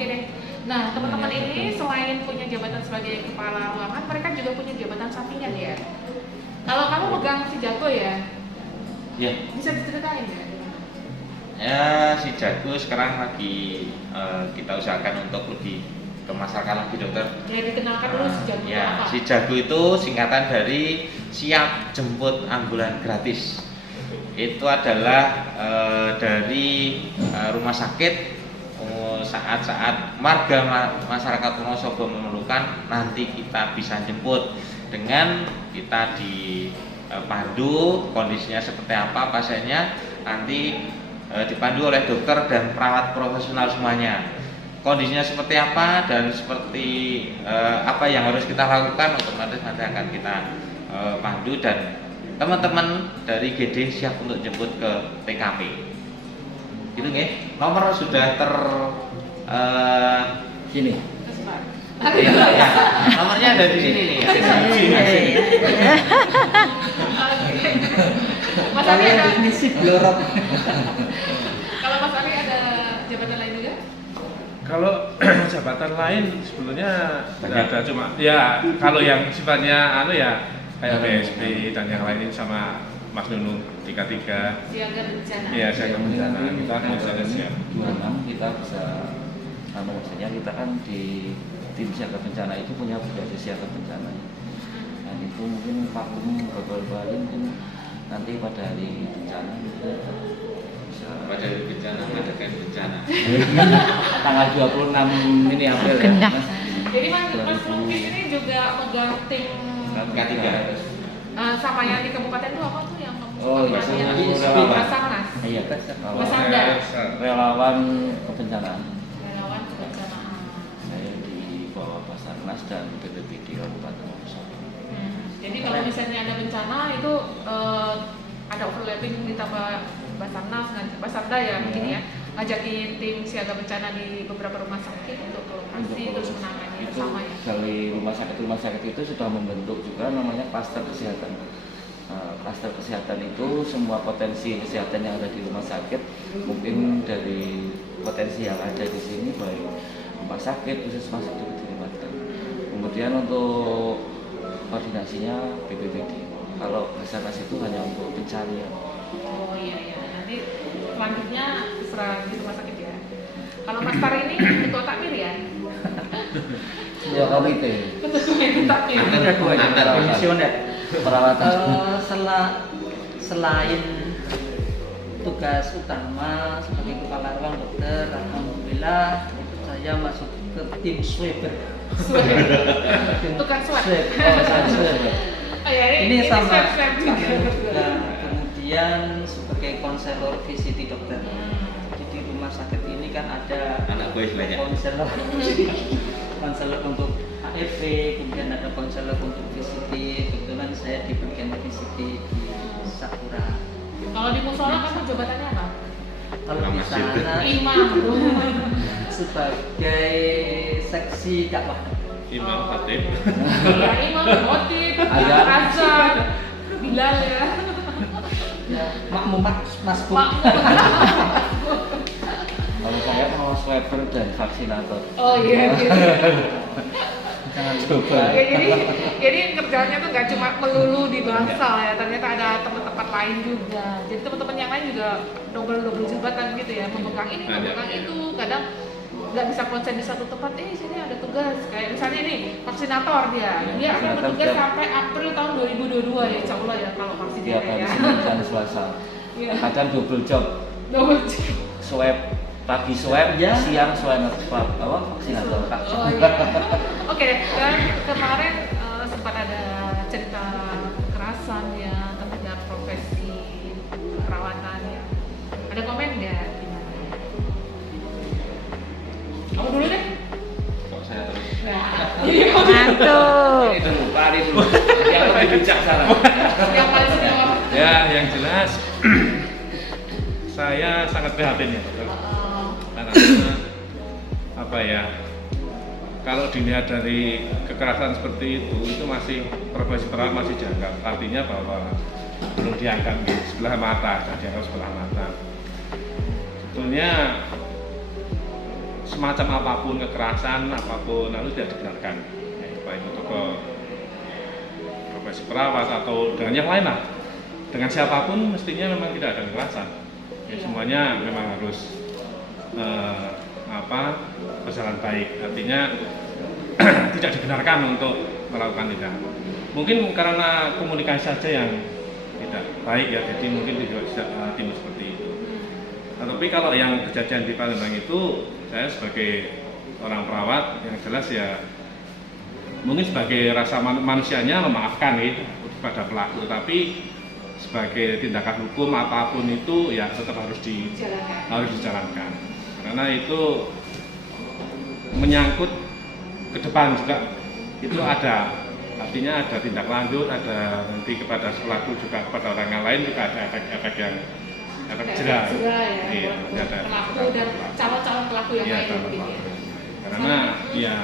Oke deh. Nah, teman-teman ini selain punya jabatan sebagai kepala ruangan, mereka juga punya jabatan sampingan ya. Kalau kamu pegang si Jago ya, Ya. bisa diceritain ya? Ya, si Jago sekarang lagi kita usahakan untuk lebih ke masyarakat lagi dokter. Ya dikenalkan dulu si Jago Ya, apa? si Jago itu singkatan dari siap jemput ambulan gratis. Itu adalah dari rumah sakit saat-saat warga masyarakat Wonosobo memerlukan, nanti kita bisa jemput dengan kita dipandu kondisinya seperti apa pasiennya, nanti dipandu oleh dokter dan perawat profesional semuanya. Kondisinya seperti apa dan seperti apa yang harus kita lakukan, otomatis nanti akan kita pandu dan teman-teman dari GD siap untuk jemput ke TKP. Gitu nggih. Nomor sudah Sini. Kesebar. ya, nomornya ada di sini nih. Oke. Mas Ali ada. Misi blorok. Kalau Mas Ali ada jabatan lain juga? Kalau jabatan lain sebetulnya Banyak. nggak ada, cuma ya kalau yang sifatnya kayak BSP dan yang lain sama Mas Nunung 33. Siaga bencana. Iya, saya bencana kita harus ada siap. 26 kita bisa maksudnya kita kan di tim siaga bencana itu punya brigade siaga bencana. Dan itu mungkin vakum beberapa kali mungkin nanti pada hari bencana bisa Pada bencana mengadakan bencana. tanggal 26 ini April ya. Mas. Jadi Mas mungkin ini juga megang tim K3. sama yang di kabupaten itu apa tuh yang kamu Oh, iya, yang relawan. Basarnas. Iya, Basarnas. relawan kebencanaan. Relawan kebencanaan. Saya di bawah Basarnas dan BPBD Kabupaten Wonosobo. Jadi kalau misalnya ada bencana itu ada overlapping ditambah Basarnas, Basarda ya mungkin ya, ngajakin tim siaga bencana di beberapa rumah sakit untuk ke lokasi terus menangani Itu bersama ya. dari rumah sakit itu sudah membentuk juga namanya klaster kesehatan. Klaster kesehatan itu semua potensi kesehatan yang ada di rumah sakit mungkin dari potensi yang ada di sini baik rumah sakit puskesmas itu dilibatkan. Kemudian untuk koordinasinya BPBD. Kalau Basarnas itu hanya untuk pencarian. Oh iya. Nanti selanjutnya serah di rumah sakit ya. Kalau Mas Tar ini ketua takmir ya? Ya komite. Ketua takmir. Ada dua komisioner perawatan. Selain tugas utama sebagai kepala ruang dokter, alhamdulillah itu saya masuk ke tim sweeper. Tukang swab. Swab. Oh, saya sweeper. Oh ya, Ini sama swab juga. kemudian sebagai konselor VCT dokter. Jadi di rumah sakit ini kan ada Anak gue istilahnya. konselor untuk AFV, kemudian ada konselor untuk VCT. Kebetulan saya di bagian VCT di Sakura. Kalau di musola kamu jabatannya apa? Kalau di Masjid. sana Imam. sebagai seksi dakwah. Imam Khatib. Iya, imam, khotib, Azan. azan, Bilal ya. Makmum masbuk. Kalau saya mau swiper dan vaksinator. Oh iya gitu. Jangan coba. Ya, jadi kerjanya tuh nggak cuma melulu di bangsal ya, ternyata ada tempat-tempat lain juga. Jadi teman-teman yang lain juga double jabatan gitu ya, memegang ini, memegang itu. Kadang nggak bisa konsen di satu tempat. Sini ada tugas. Kayak misalnya nih vaksinator dia akan bertugas sampai April tahun 2022 ya, insya Allah ya kalau vaksin Tiap hari ya. Senin dan Selasa. Iya. Kadang double job. Double check. Swab pagi swab, Ya. siang vaksinator. Oh iya. Oke deh, kan kemarin sempat ada cerita kekerasan ya terhadap profesi perawatan ya. Ada komen nggak? Gimana? Kamu dulu deh. Kok saya terus? Nah, Ngantuk. Ini dulu, Pak Ari dulu. Yang lebih bijaksana. yang paling senior. Ya, yang jelas saya sangat prihatin ya, dokter. Karena apa ya? Kalau dilihat dari kekerasan seperti itu masih profesi perawat masih janggal. Artinya bahwa belum diangkat di sebelah mata, diangkat sebelah mata. Sebetulnya semacam apapun, kekerasan apapun itu tidak dibenarkan, baik untuk ke profesi perawat atau dengan yang lain lah, dengan siapapun mestinya memang tidak ada kekerasan. Semuanya memang harus berjalan baik, artinya tidak dibenarkan untuk melakukan tindakan. Mungkin karena komunikasi saja yang tidak baik ya, jadi mungkin tidak timbul seperti itu. Tapi kalau yang kejadian di Palembang itu, saya sebagai orang perawat yang jelas ya mungkin sebagai rasa manusianya memaafkan kepada pelaku, tapi sebagai tindakan hukum apapun itu ya tetap harus dijalankan karena itu menyangkut ke depan juga, itu artinya ada tindak lanjut, ada nanti kepada pelaku juga kepada orang yang lain juga ada efek jerah ya, pelaku dan calon-calon pelaku yang lain karena ya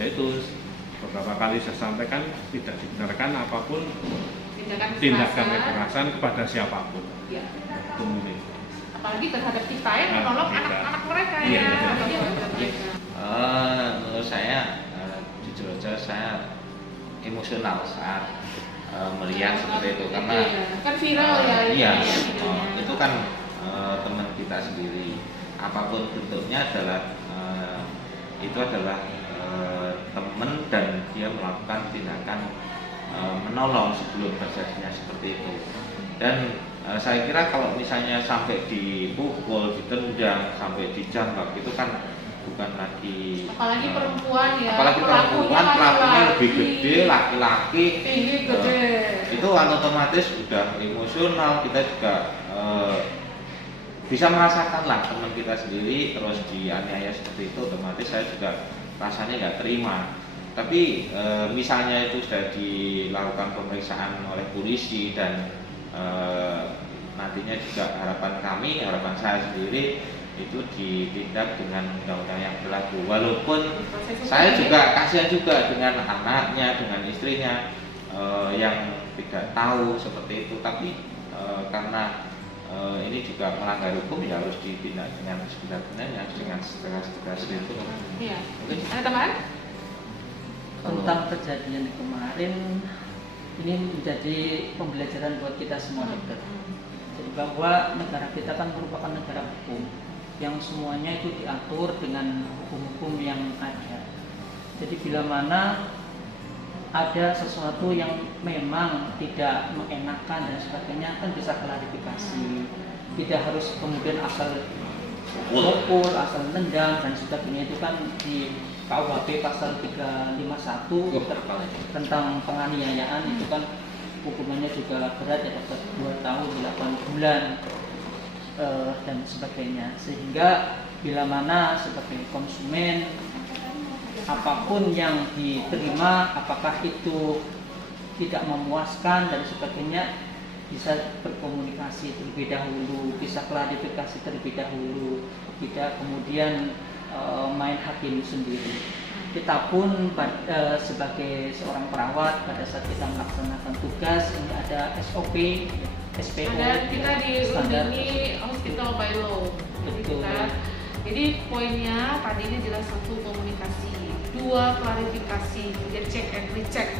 itu beberapa kali saya sampaikan tidak dibenarkan apapun tindakan kekerasan kepada siapapun. Ya. Kemudian. Apalagi terhadap kita yang menolong anak-anak mereka ya. Menurut saya jujur aja saya emosional saat melihat seperti itu karena kan viral ya. Iya, itu kan teman kita sendiri. Apapun bentuknya adalah itu adalah teman dan dia melakukan tindakan menolong sebelum terjadinya seperti itu. Dan saya kira kalau misalnya sampai dipukul, ditendang, sampai dijambak itu kan bukan lagi apalagi perempuan ya. Apalagi perempuan, pelakunya lebih gede, laki-laki tinggi gede. Itu otomatis udah emosional, kita juga bisa merasakan lah teman kita sendiri terus dianiaya seperti itu, otomatis saya juga rasanya nggak terima. Tapi misalnya itu sudah dilakukan pemeriksaan oleh polisi dan nantinya juga harapan saya sendiri itu ditindak dengan undang-undang yang berlaku. Walaupun saya juga kasihan juga dengan anaknya, dengan istrinya yang tidak tahu seperti itu. Tapi karena ini juga melanggar hukum ya harus ditindak dengan sebenar-benarnya, dengan setegas itu. Iya. Ada tambahan? Tentang kejadian kemarin ini menjadi pembelajaran buat kita semua dokter. Jadi bahwa negara kita kan merupakan negara hukum yang semuanya itu diatur dengan hukum-hukum yang ada. Jadi bila mana ada sesuatu yang memang tidak mengenakan dan sebagainya kan bisa klarifikasi. Tidak harus kemudian asal pukul, asal nendang dan sebagainya. Itu kan di KUHP pasal 351 tentang penganiayaan itu kan hukumannya juga berat ya, dapat 2 tahun 8 bulan dan sebagainya. Sehingga bila mana sebagai konsumen apapun yang diterima, apakah itu tidak memuaskan dan sebagainya, bisa berkomunikasi terlebih dahulu, bisa klarifikasi terlebih dahulu, tidak kemudian main hakim sendiri. Kita pun sebagai seorang perawat pada saat kita melaksanakan tugas ini ada SOP, SPO, dan kita dilindungi hospital by law. Jadi poinnya tadi ini jelas, 1 komunikasi, 2 klarifikasi, 3 check and recheck.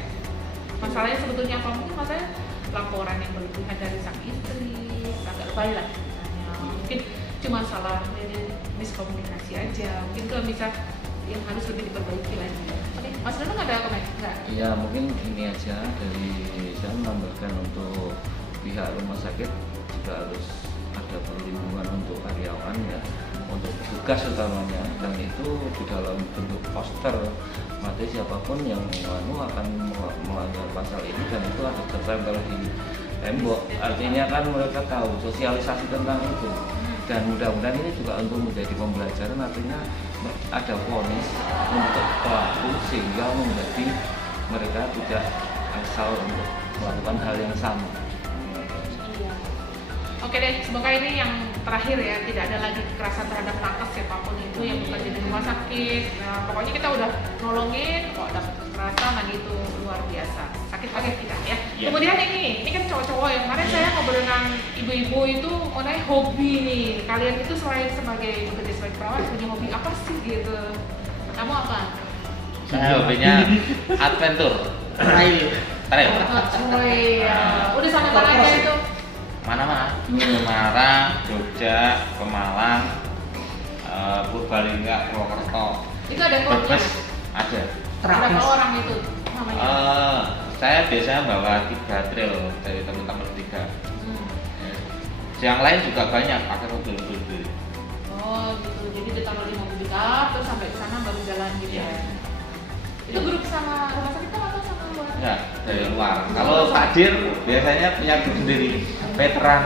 Masalahnya sebetulnya apa? Mungkin masalahnya laporan yang berlebihan dari sang istri, agak lebay lah misalnya. Mungkin cuma salah miskomunikasi aja. Mungkin itu bisa yang harus lebih diperbaiki lagi. Oke, Mas Danung ada komen? Enggak? Ya mungkin ini aja dari saya menambahkan untuk pihak rumah sakit juga harus ada perlindungan untuk karyawan ya, untuk tugas utamanya, dan itu di dalam bentuk poster. Maka siapapun yang akan melanggar pasal ini dan itu ada tertempel di tembok, artinya kan mereka tahu sosialisasi tentang itu. Dan mudah-mudahan ini juga untuk menjadi pembelajaran, artinya ada vonis untuk pelaku sehingga menjadi mereka tidak asal untuk melakukan hal yang sama. Oke deh, semoga ini yang terakhir ya, tidak ada lagi kekerasan terhadap nakes siapapun itu yang bekerja di rumah sakit. Nah, pokoknya kita udah nolongin, kok dapat kekerasan, nah itu luar biasa. Sakit-sakit kita ya. Iya. Kemudian ini kan cowok-cowok yang kemarin saya ngobrol dengan ibu-ibu itu mengenai hobi nih. Kalian itu selain sebagai bekerja sebagai perawat punya hobi apa sih gitu? Kamu apa? Saya hobinya adventure, trail. Udah sampai mana aja itu? Mana-mana. Semarang, Jogja, Pemalang, Purbalingga, Purwokerto. Itu ada klubnya? Brebes ada. Berapa orang itu namanya? Saya biasanya bawa 3 trail dari teman-teman 3. Yang lain juga banyak pakai mobil-mobil. Oh gitu, jadi ditaruh di mobil kita, terus sampai ke sana baru jalan gitu ya? Itu grup sama rumah sakit atau sama luar? Ya, dari luar. Kalau Pak Dir biasanya punya grup sendiri, veteran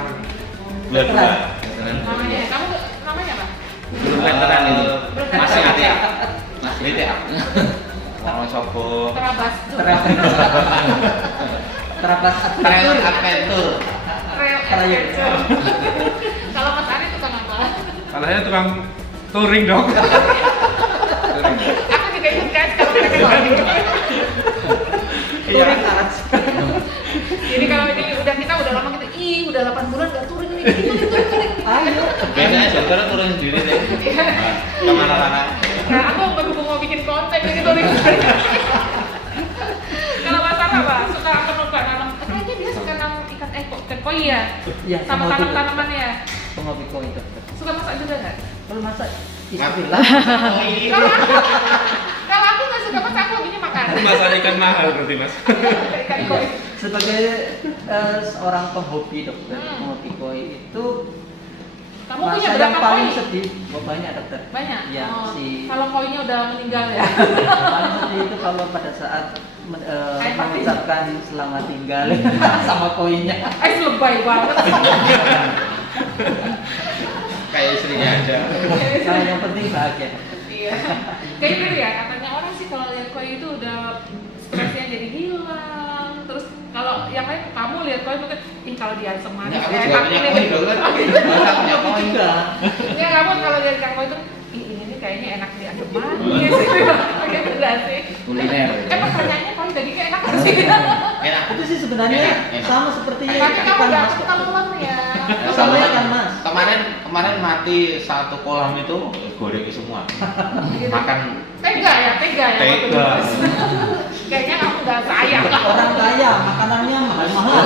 dua-dua. Namanya, kamu namanya apa? Grup veteran itu masih WTA. Masih WTA. Wonosobo. Terabas. Terabas Trail Adventure. Trail Adventure. Kalau Mas Ari tukang apa? Kalau saya tukang touring dong. Touring. Aku juga ikut kan kalau mereka touring. touring arts. Jadi kalau ini kita udah lama gitu, udah 8 bulan gak touring nih, touring. Ayo. Biasanya dokternya turun sendiri deh. Kemana-mana. Nah, aku berhubung mau bikin konten ini touring. Kalau Mas Ara apa? Suka apa nanam? Kayaknya dia suka nanam ikan koi ya? Iya, Sama sama tanam-tanaman ya? Penghobi koi itu. Suka masak juga nggak? Kalau masak istilah. Kalau aku nggak suka masak, aku hobinya makan. Masak ikan mahal berarti Mas. Ikan koi. Sebagai seorang penghobi dokter, penghobi koi itu Kamu punya masa yang berapa paling koi? sedih, banyak dokter. Banyak? Ya, Kalau koinya udah meninggal ya? paling sedih itu kalau pada saat Air mati. mengucapkan selamat tinggal sama koinya. Lebay banget. Kayak istrinya aja. Nah, yang penting bahagia. Iya. Kayak gitu ya, katanya orang sih kalau lihat koi itu udah stresnya jadi hilang. Terus kalau yang lain kamu lihat koi mungkin, kalau dia semanis Aku juga punya koi dokter. Masa punya koi Juga. Ya kamu kalau lihat ikan koi itu, ini nih kayaknya enak diaduk manis. Kayak enggak sih? Kuliner. Pertanyaannya koi dagingnya enak nggak sih? Enak. Itu sih sebenarnya Enak. sama seperti Tapi kamu ikan udah mas. keteluan ya. Sama ikan mas. Kemarin mati 1 kolam itu goreng semua. Makan Tega ya. Tega. Kayaknya kamu nggak sayang. Orang kaya makanannya mahal-mahal.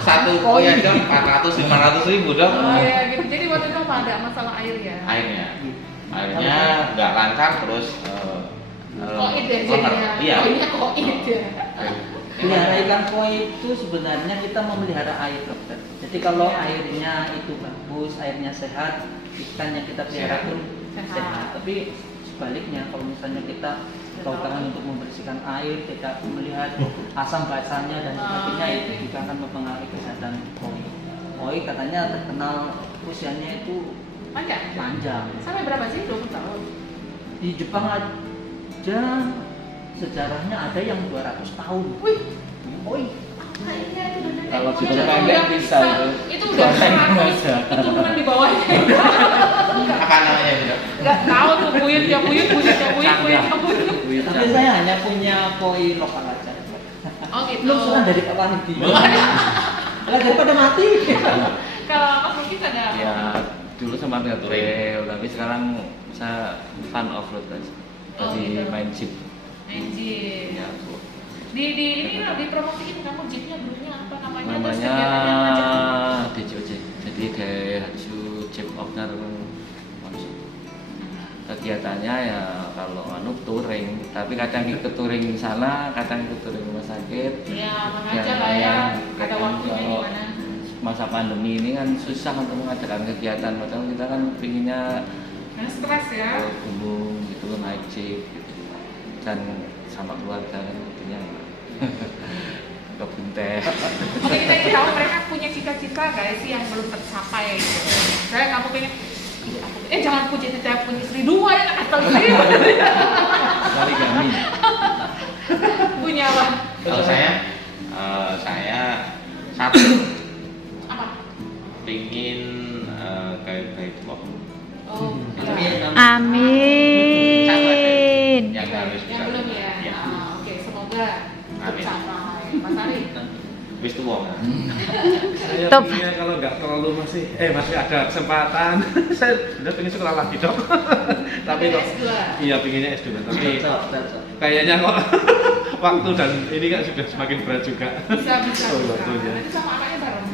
1 koi aja 400-500 ribu dong. Oh ya gitu. Jadi waktu itu apa ada masalah air ya? Airnya nggak lancar terus. Koid ya kotor. jadinya. Iya. Koidnya koid ya. Pelihara ikan koi itu sebenarnya kita memelihara air dokter. Jadi kalau airnya itu bagus, airnya sehat, ikan yang kita pelihara pun Sehat. sehat. Tapi sebaliknya kalau misalnya kita keutangan untuk membersihkan air, tidak melihat asam basanya dan sebagainya, itu juga akan mempengaruhi kesehatan koi. Koi katanya terkenal usianya itu Panjang. panjang. Sampai berapa sih? 20 tahun. Di Jepang aja sejarahnya ada yang 200 tahun. Wih, Koi. kayaknya itu udah nenek Kalau moyang. di pendek bisa itu. Itu udah 100. Itu bukan di bawahnya. Apa namanya itu? Nggak tahu tuh buyut. Tapi saya hanya punya koi lokal aja. Oh gitu. Lungsuran dari Pak Wahidi. Lah daripada mati. Kalau Mas Mungkin ada apa? Ya dulu sempat nge-trail, tapi sekarang saya fun off-road guys. Oh, Jadi gitu. main jeep. Jeep. Ya, Di ini lah dipromosiin kamu jeepnya grupnya apa namanya? Terus namanya kegiatannya apa aja? DJOJ. Jadi Daihatsu Jeep Owner Workshop. Kegiatannya ya kalau touring, tapi kadang ikut touring sana, kadang ikut touring rumah sakit. Ya, mana aja lah ya. Ada kadang waktunya di kalau mana. masa pandemi ini kan susah untuk mengadakan kegiatan, padahal kita kan pinginnya Nah, stres ya. ke gunung gitu, naik jeep gitu. Dan sama keluarga kan intinya kebun teh. Oke, kita ingin tahu mereka punya cita-cita nggak sih yang belum tercapai gitu. Saya kamu pengen jangan punya cita punya istri 2 ya atau istri. Poligami. Punya apa? Kalau saya satu Apa? pingin kayak vlog. Oh, Amin. Yang harus bisa. yang belum ya. Iya. Oke, semoga Amin. tercapai. Mas Ari. wis tuwa. Saya Top. pengennya kalau nggak terlalu masih ada kesempatan, saya udah pengen sekolah lagi dok. Tapi kok S2. iya pengennya S2 tapi Cocok. kayaknya kok waktu dan ini kan sudah semakin berat juga. Bisa. Oh, waktunya. Nanti sama anaknya bareng.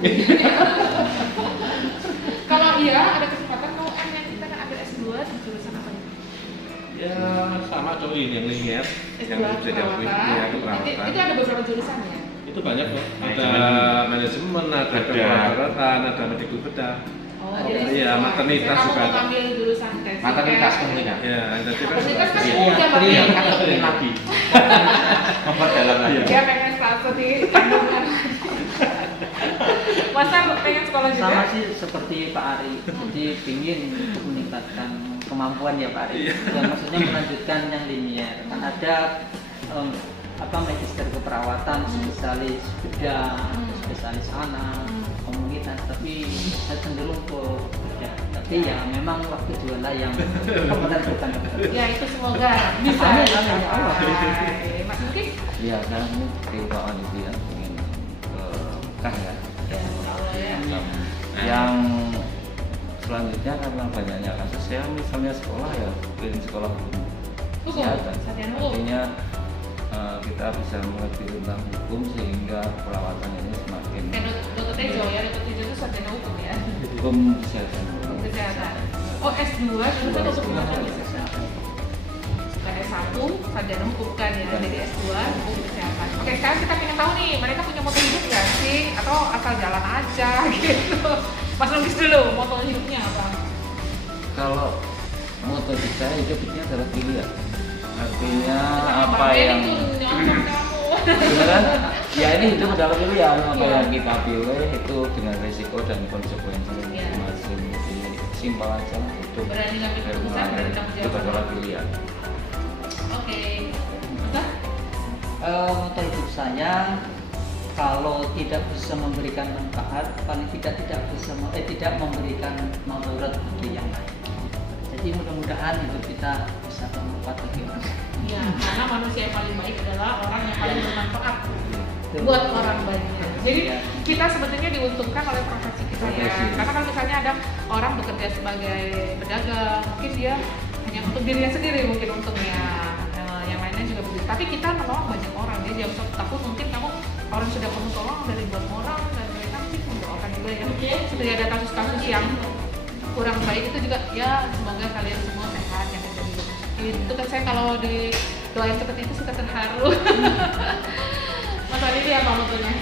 Kalau iya ada kesempatan mau yang kita kan ambil S2 di jurusan apa nih? Ya sama cowok ini yang linear S2 yang bisa diakui ya keperawatan. Itu ada beberapa jurusan ya? Itu banyak kok. Ada Manajemen. manajemen, ada keperawatan, ada medical bedah. Oh, iya, maternitas kamu juga mau ada. ngambil jurusan tes. Maternitas mungkin ya. Ya, jadi kan Maternitas kan Iya. udah Iya, banget. Kan pengen lagi. Memperdalam lagi. Iya. Dia pengen start di kandungan. Masa pengen sekolah juga? Sama sih seperti Pak Ari, jadi pingin untuk meningkatkan kemampuan ya Pak Ari. Iya. Yang maksudnya melanjutkan yang linear. Kan ada magister keperawatan, spesialis bedah, spesialis anak, komunitas. Tapi saya cenderung ke bedah. Tapi ya memang waktu jualan yang menentukan. Ya itu semoga bisa. Amin, amin, ya Allah. Hai. Mas Muki? Ya, saya ini kehidupan itu yang ingin ke Mekah ya. Ya, insya Allah ya. Yang selanjutnya karena banyaknya kasus saya misalnya sekolah ya pilih sekolah hukum Hukum, kesehatan. sarjana hukum. Artinya kita bisa mengerti tentang hukum sehingga perawatan ini semakin Kayak Dokter Tejo ya, Dokter Tejo itu sarjana hukum ya. hukum kesehatan. Hukum kesehatan. Oh S2 itu kan untuk hukum kesehatan. Sudah S1 sarjana hukum kan ya, jadi S2 hukum kesehatan. Oke sekarang kita pengen tahu nih, mereka punya moto hidup nggak sih? Atau asal jalan aja gitu? Mas Lugis dulu, moto hidupnya apa? Kalau moto kita hidupnya adalah pilihan. Artinya Kita apa Bang yang Benny tuh nyontok kamu. beneran ya ini hidup adalah pilihan apa Iya. yang kita pilih itu dengan risiko dan konsekuensi Iya. masing-masing. Jadi simpel aja hidup Berani ngambil keputusan, berani tanggung itu jawab. adalah pilihan. Oke. Masa? Moto hidup saya kalau tidak bisa memberikan manfaat, paling tidak tidak memberikan mudarat bagi yang lain. Jadi mudah-mudahan hidup kita bisa bermanfaat bagi orang lain. Iya, karena manusia yang paling baik adalah orang yang paling bermanfaat buat orang banyak. Jadi Iya. kita sebetulnya diuntungkan oleh profesi kita ya. Profesi. Karena kalau misalnya ada orang bekerja sebagai pedagang, mungkin dia hanya untuk dirinya sendiri mungkin untungnya. Yang lainnya juga begitu. Tapi kita menolong banyak orang. Jadi dalam satu tahun mungkin kamu orang sudah kamu tolong dari ribuan orang dan mereka mungkin mendoakan juga ya. Setelah ada kasus-kasus yang kurang baik itu juga ya semoga kalian semua sehat yang ada di rumah sakit. Itu kan saya kalau di doain seperti itu suka terharu. Mas Adi itu apa motonya?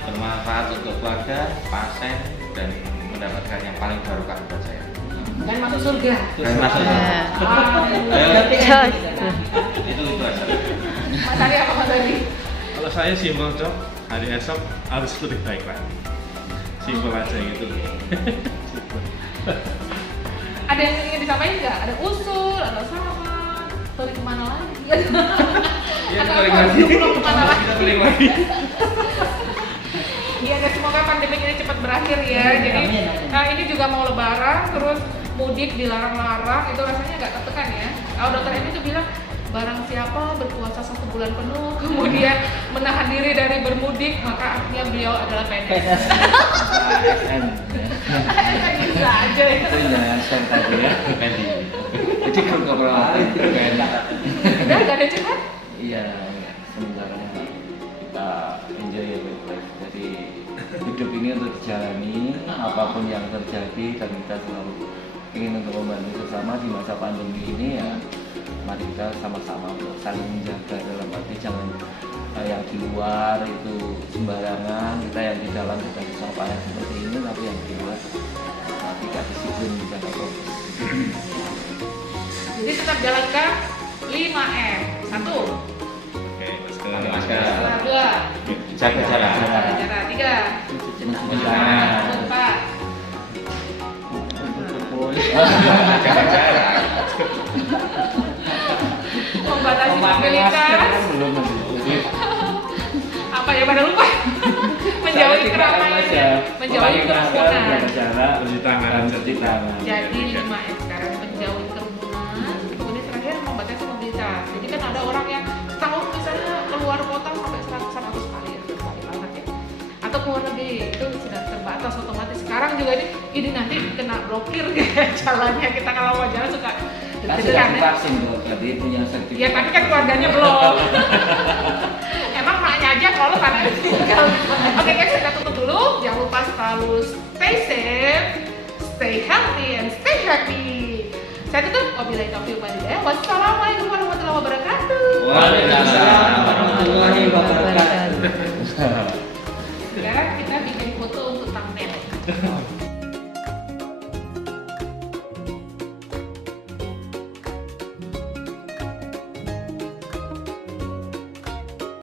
Bermanfaat untuk keluarga, pasien, dan mendapatkan yang paling barokah buat saya. Dan masuk surga. Dan maksudnya Cocok. itu aja. Mas Adi apa Mas Adi? Kalau saya simpel dok, hari esok harus lebih baik lagi. Simpel aja gitu. Simpel. Ada yang ingin disampaikan nggak? Ada usul, ada saran, tulis kemana lagi? Ya, Atau paling harus lagi. pulang kemana lagi? Kita paling lagi. Iya, dan semoga pandemi ini cepat berakhir ya. Amin, Jadi amin. ini juga mau lebaran, terus mudik dilarang-larang, itu rasanya nggak tertekan ya. Kalau dokter ini tuh bilang barang siapa berpuasa 1 bulan penuh, kemudian menahan diri dari bermudik, maka artinya beliau adalah PNS. PNS. ASN Bisa aja ya. itu yang saya tadi ya. Nanti. Jadi kalau keperawatan itu enak. Udah nggak ada curhat? Iya, sementara kita enjoy life. Jadi hidup ini untuk dijalani apapun yang terjadi dan kita selalu ingin untuk membantu sesama di masa pandemi ini ya. Mari kita sama-sama untuk saling menjaga dalam arti jangan yang di luar itu sembarangan, kita yang di dalam sudah bisa payah seperti ini, tapi yang di luar tidak disiplin menjaga prokes. Jadi tetap jalankan 5M. 1, Oke, masker. Pakai masker. 2, Jaga jarak. jaga jarak. 3, Mencuci 4, Jaga jarak. membatasi mobilitas. belum Apa ya pada lupa? Menjauhi keramaian, menjauhi kerumunan. jarak, Cuci tangan. cuci tangan. Jadi 5M sekarang menjauhi kerumunan. Kemudian terakhir membatasi mobilitas. Jadi kan ada orang yang setahun misalnya keluar kota sampai 100 kali ya, sekali banget ya. atau keluar negeri itu sudah terbatas otomatis. Sekarang juga ini nanti kena blokir kayak jalannya, kita kalau mau jalan suka Kan sudah deg-degan ya. divaksin tuh, berarti punya Ya sertifikat. tapi kan keluarganya belum. Emang maknya aja kalau karena tinggal. Oke guys, kita tutup dulu. Jangan lupa selalu stay safe, stay healthy, and stay happy. Saya tutup. Wabillahi taufiq wal hidayah. Wassalamualaikum warahmatullahi wabarakatuh. Waalaikumsalam warahmatullahi